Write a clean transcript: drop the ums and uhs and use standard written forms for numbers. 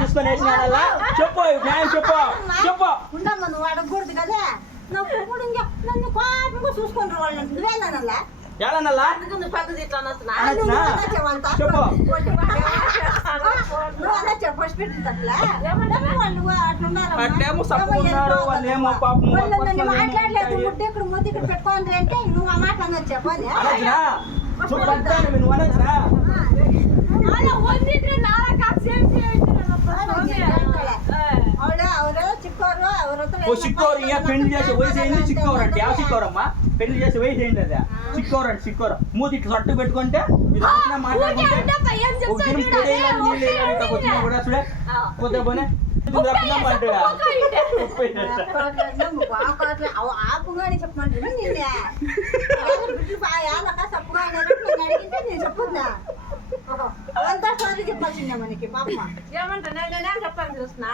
తీసుకొని వేసినాడల్లా చెప్పు న్యాయం చెప్పు చెప్పు ఉండమ్మా నువ్వు అడగకూడదు కదా నన్ను కోపంగా చూసుకుంటారు వాళ్ళు నువ్వేనల్లా ఏడనల్లా పద్ధతి ఇట్లా మాట్లాడలేదు ముద్దు ఇక్కడ ముద్దు ఇక్కడ పెట్టుకోండి అంటే నువ్వు ఆ మాట అన్నది చెప్పాలి చిక్కోరు ఇక పెళ్లి చేసే వయసు అయింది చిక్కోరు అంటే ಯಾವ చిక్కోరమ్మా పెళ్లి చేసే వయసు అయింది అదే చిక్కోరు అంటే చిక్కోరు మూతి ఇట్లా సట్టు పెట్టుకుంటే మాట్లాడుకుంటే కూడా చూడే పోతే పోనే ఆపుగానే చెప్పమంటారు తప్పుగా అడిగితే నేను చెప్పుందా అవంతా సార్లు చెప్పాల్సిందే మనకి పాప ఏమంటా నేనే చెప్పాను చూస్తున్నా